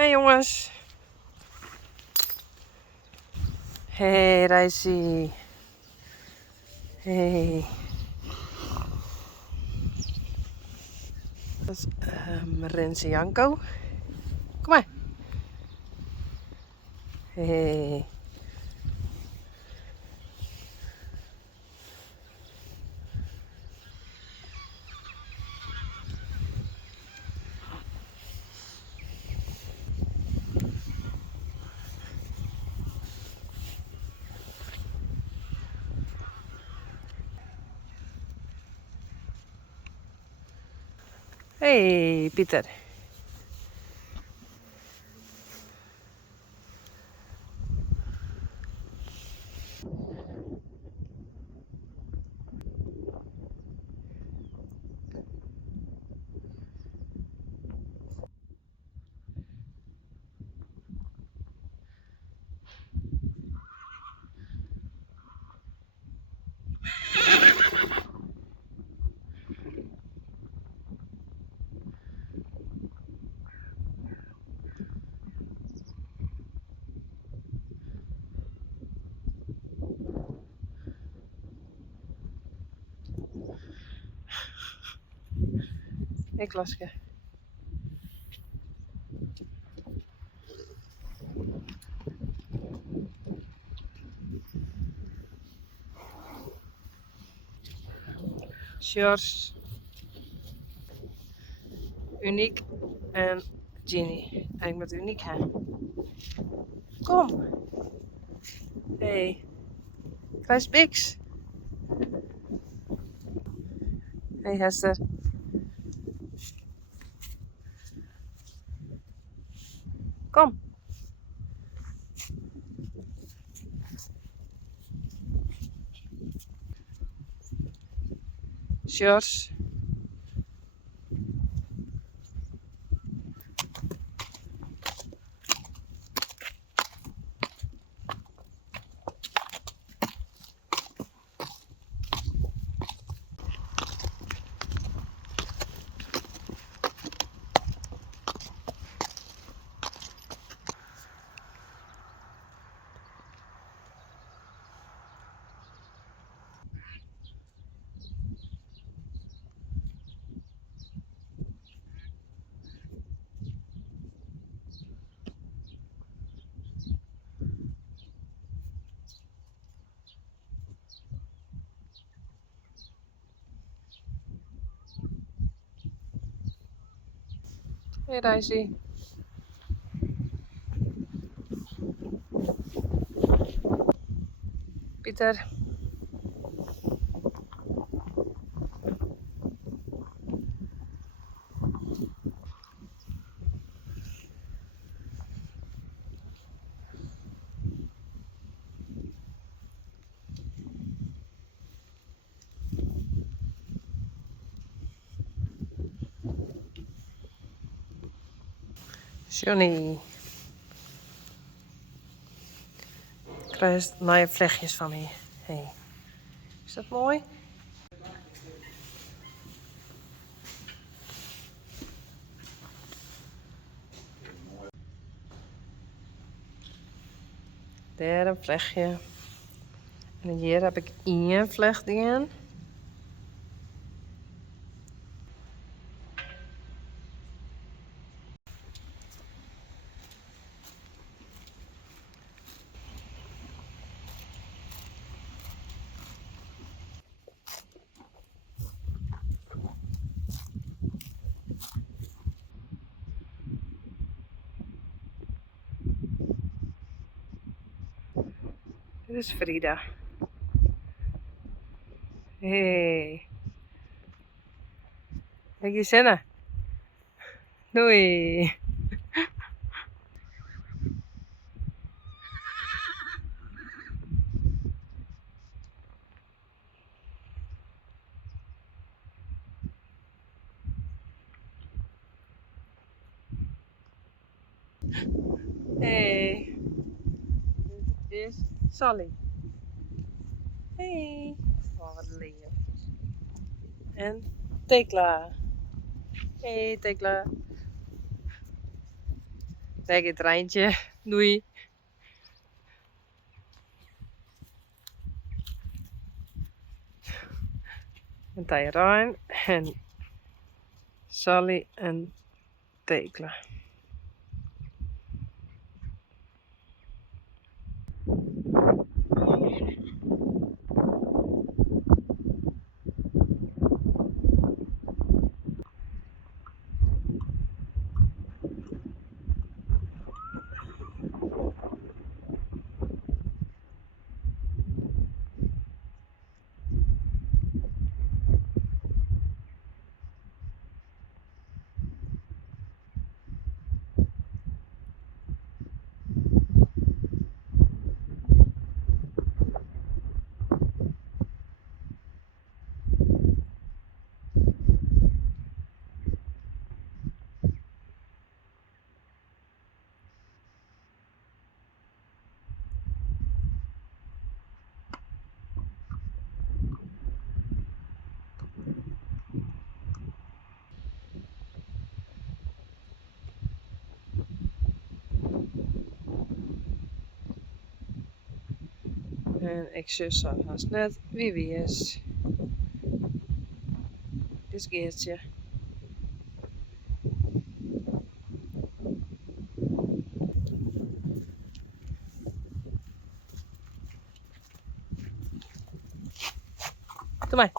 Hey jongens. Hey Reissie. Hey. Dat is Rens en Janko. Kom maar. Hey. Hey Pieter. Hey Klaske. Sjors. Uniek en Ginny. En ik moet Uniek gaan. Kom. Hey. Kleis Bix. Hey Hester. Kom. Sjors. Hey Reissie. Pieter. Johnny. Ik krijg mooie vlechtjes van hier. Hey. Is dat mooi? Daar een vlechtje. En hier heb ik 1 vlecht in. Dit is Frida. Hey. Kijk je zinnen. Doei. Hey. Dit is Sally. Hey. Oh, wat lief. En Tekla. Hey Tekla. Kijk het treintje. Doei. En Tyrone en Sally en Tekla. En ik zus zo haast net wie is. Dit is Geertje. Kom maar.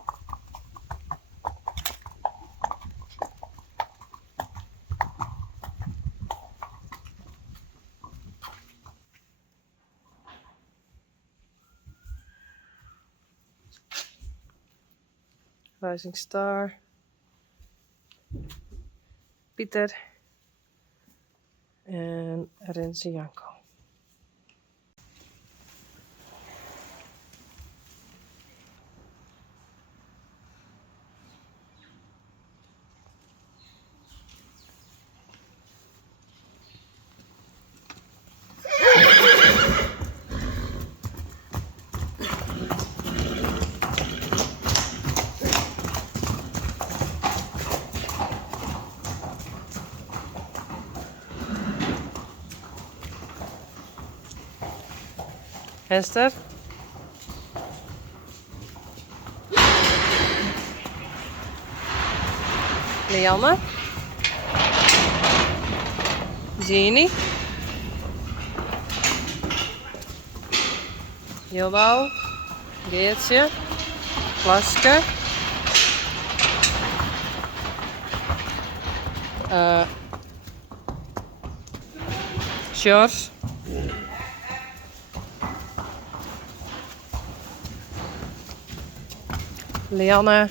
Rising Star. Pieter. En Renze Janko. Hester. Lianne. Jeannie. Jilbouw. Geertje. Klaske. Sjors. Lianne.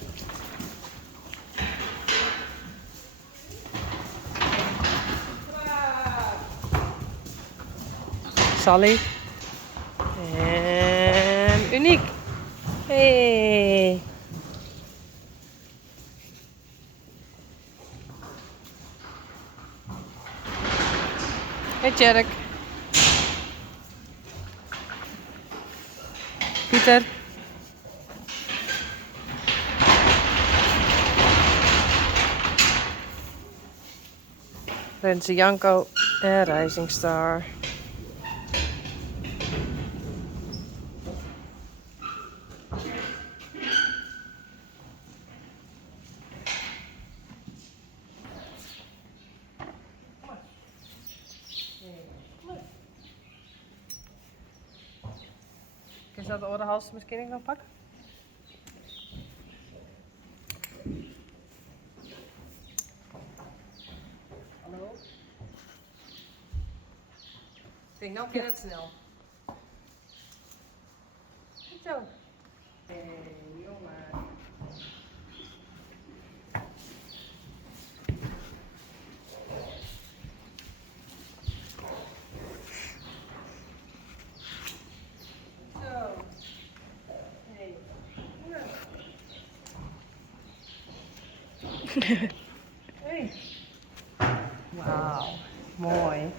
Sally. En Uniek. Hey. Hey Tjerk. Pieter. Renze Janko en Rising Star. Kun je dat de orenhals misschien nog pakken? Hallo? Ik denk nou keer het snel. Goed zo. Hey, jongen. Zo. Hey. Hey. Wauw, mooi.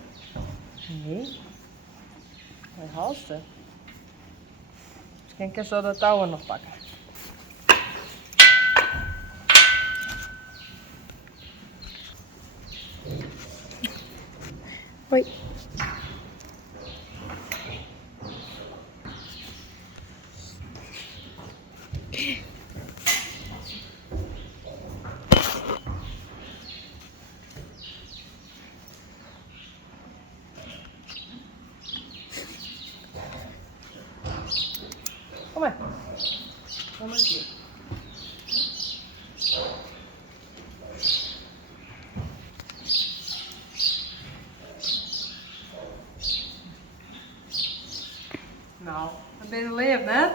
Nee. Mooi halster. Misschien kun je zo de touwen nog pakken. Hoi. Kom maar. Kom maar hier. Nou, dan ben je leer, hè?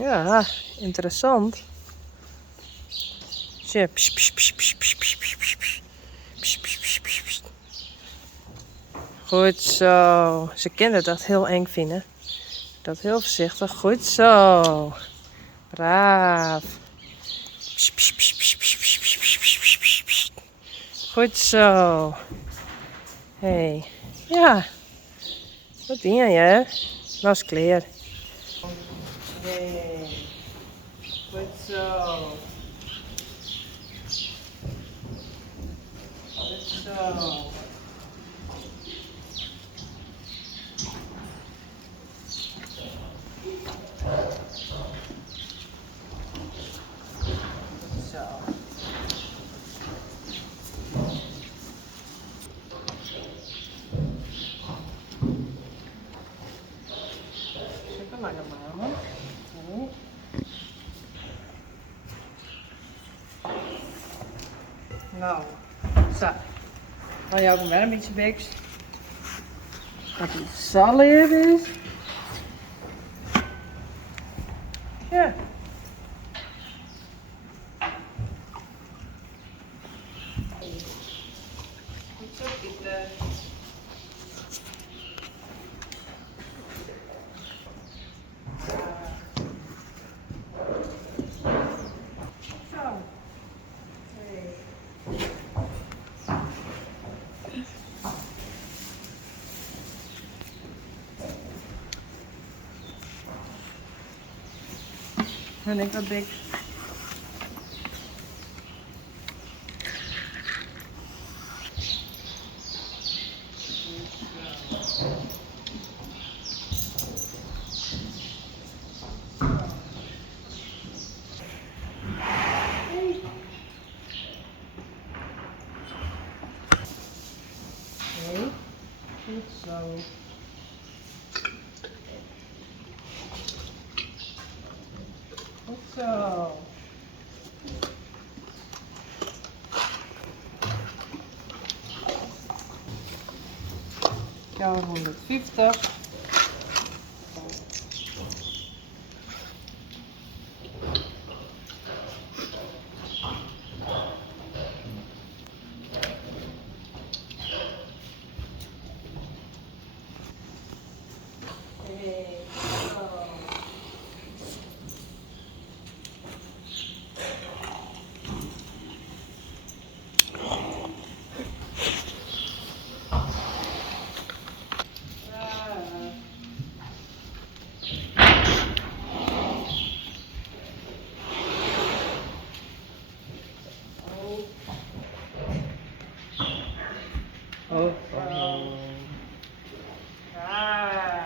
Ja, interessant. Zie je? Pss, pss, pss, pss, pss, pss, pss, pss, pss. Pss, pss, pss, pss, pss. Goed zo. Ze kunnen dat heel eng vinden. Dat heel voorzichtig. Goed zo. Braaf. Pss, pss, pss, pss, pss, pss, pss, pss, pss, pss, pss. Goed zo. Hey. Ja. Wat ding je, hè? Dat is clear. Hey. Goed zo. Goed zo. Zo. Super maar normaal. Okay. Nou, zo. Ga je ook een warm beetje beks. Dat het zo leer is. Ja. Goed zo, Pieter. Zo. Hey. En ik wat dik. Nee, goed zo. Goed zo. Jouw 150. Hey, zo. Oh, oh. Ah.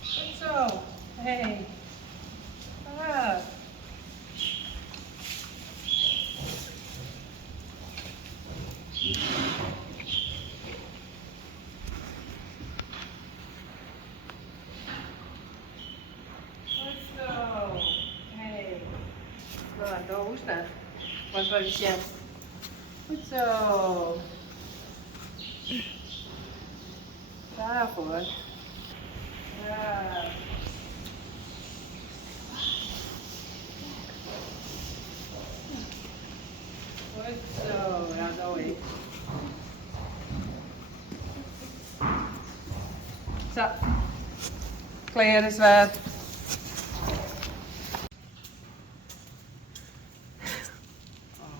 Goed zo. Hey. Ah. Goed zo. Hey. Nou, hoe is dat? Wat wil je zeggen? Goed zo. Braaf hoor. Ja. Goed zo. Ja, zo ik. Zo. Kleren is wat.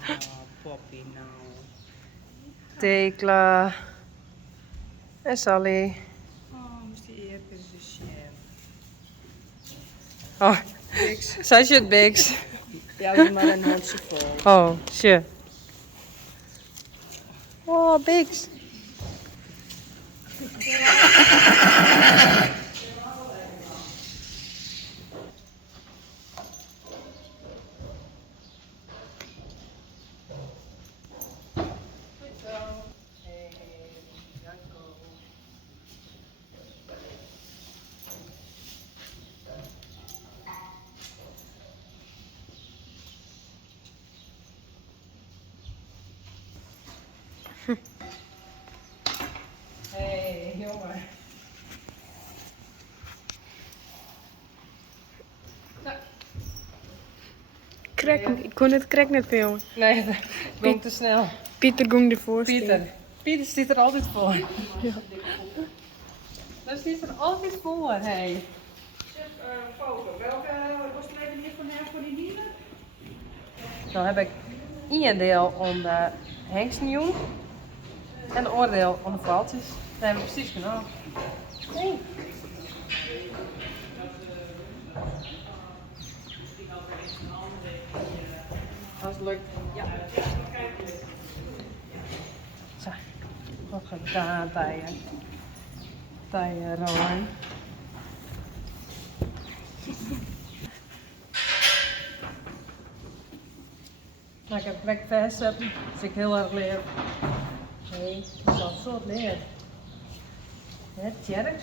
Oh, Poppy nou. Tekla. En Sally. Oh, moest die eerder dus Oh, niks. zij zit Bix. Ja, we maar een handje vol. Oh, shit. Oh, Bix. Hey, jongen. Ik kon het krek net veel. Nee, dat ging te snel. Pieter ging ervoor Pieter. Pieter zit er altijd voor. Ja. Daar zit er altijd voor, hey. Foto, welke was het even niet voor die dieren? Dan heb ik één deel om de hengstnieuw en een oordeel om de valtjes. Dat hebben we precies genoeg. Hey. Als het lukt. Ja. Zo. Wat gedaan, Tijen. Tijen, Rowan. Nou, ik heb breakfast zetten. Dat is ik heel erg leer. Nee, dat is al zo leer. Het Tjerk.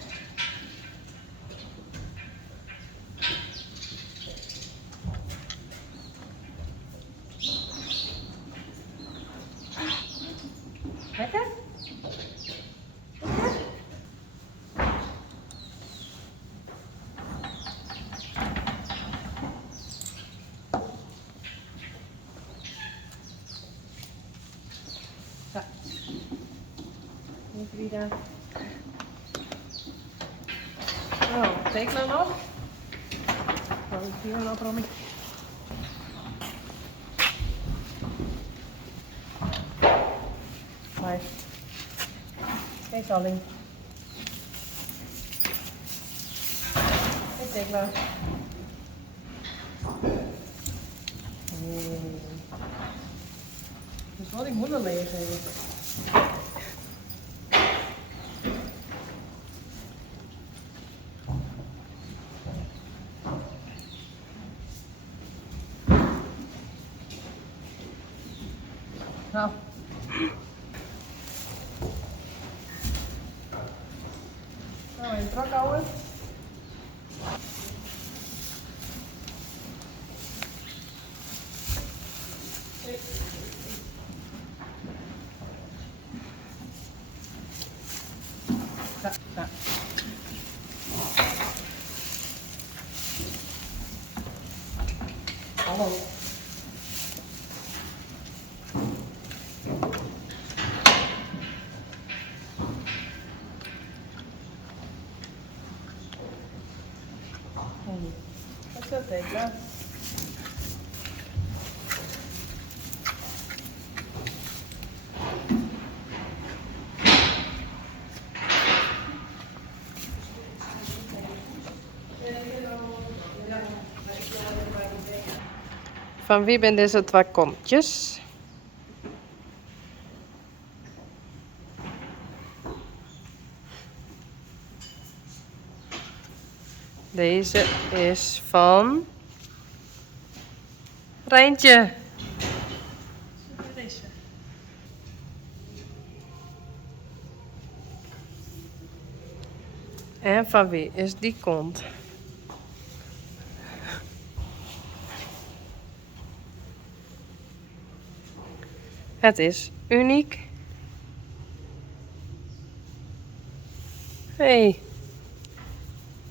Lekker? Zo. Hier Frida. Oh, tekenen nog? Oh, ik hier een opromming. Maar. Kijk Sally. Kijk Tekla. Nee. Dus wat ik moeder leeg heeft. Nou. Nou, in het houden. Ja, ja. Hallo. Wat is dat, Tekla? Van wie zijn deze twee kontjes? Deze is van Rijntje. Deze. En van wie is die kont? Het is uniek. Hey,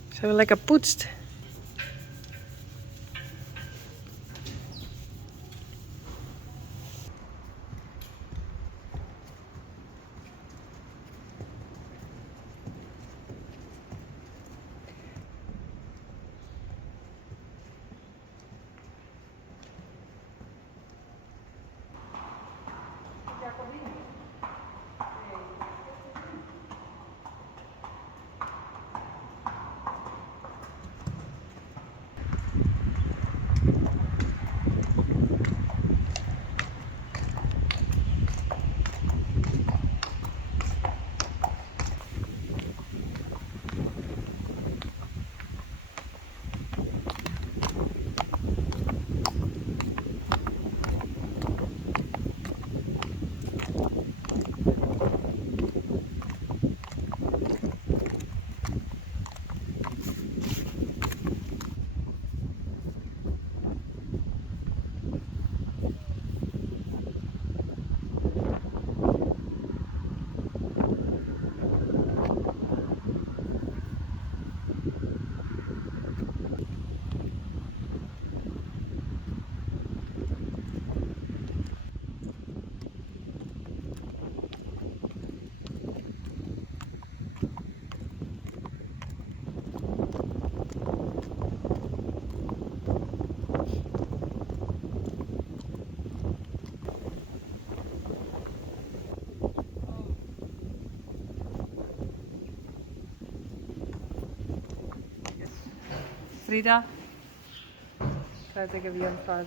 ze hebben lekker poetst. Frida. Kijk ik even aan het.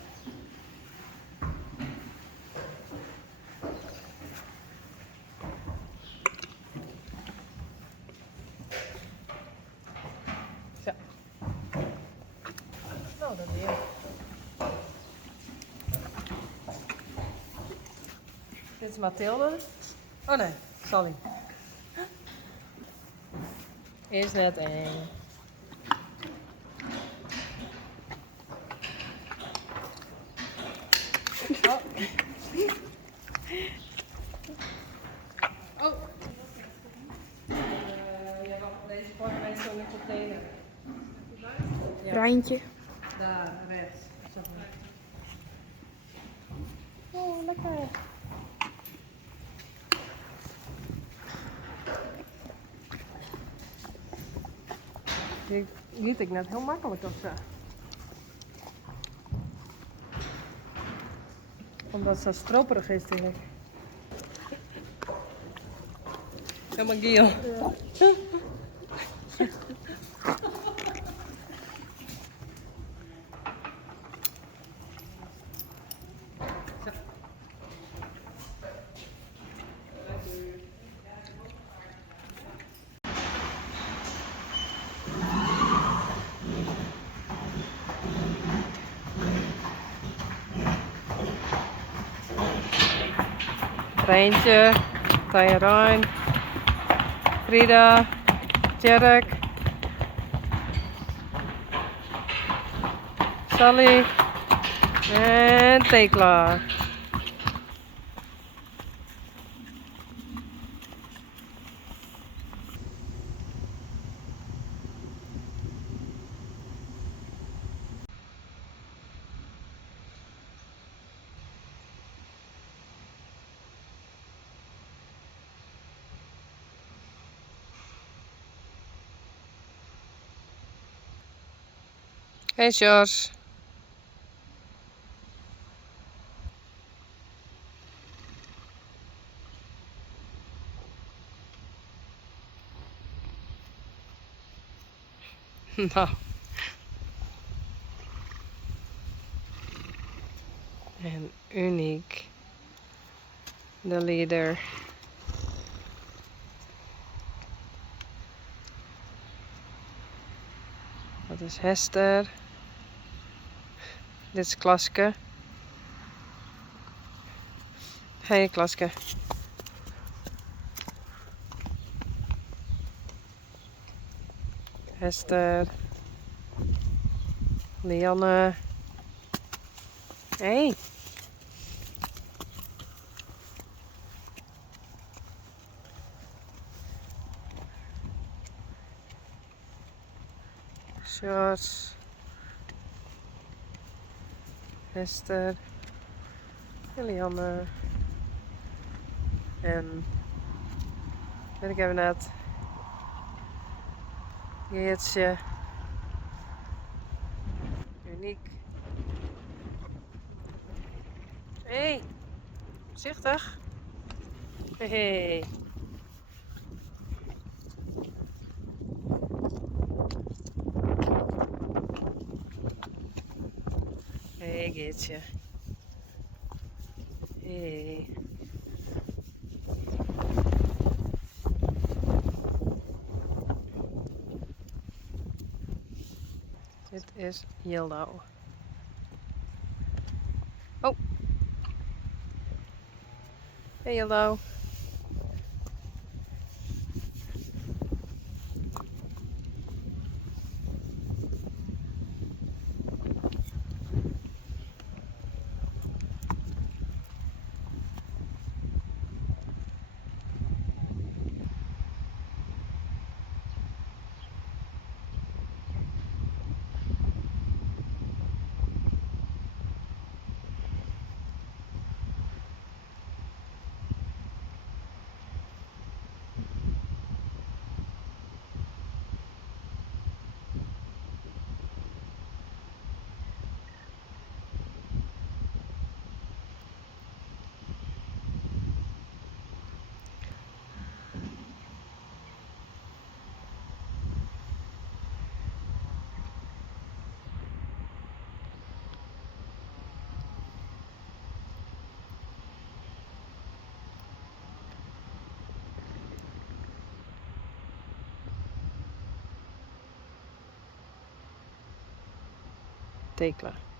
Zo. Nou, dat weer. Dit is Mathilde. Oh nee, Sally. Is net eng. Oh. Oh. Ja, wacht, deze vorige mij zo in de container. Ja. Randje. Daar, rechts. Oh, lekker. Die liet ik net heel makkelijk of zo. Omdat het zo stroperig is, denk ik. Helemaal giel. Ja. Reintje, Tijn, Frida, Tjerk, Sally en Tekla. Hey George. Nou. En Uniek. De leader. Dat is Hester. Dit is Klaske. Hey Klaske. Hester. Lianne. Hey. George. Hester. En Lianne. En weet ik even net. Geertje. Uniek. Hey. Voorzichtig. Hey. Hey Geertje. Hey. Dit is Yellow. Oh. Hey Yellow. Thee klaar.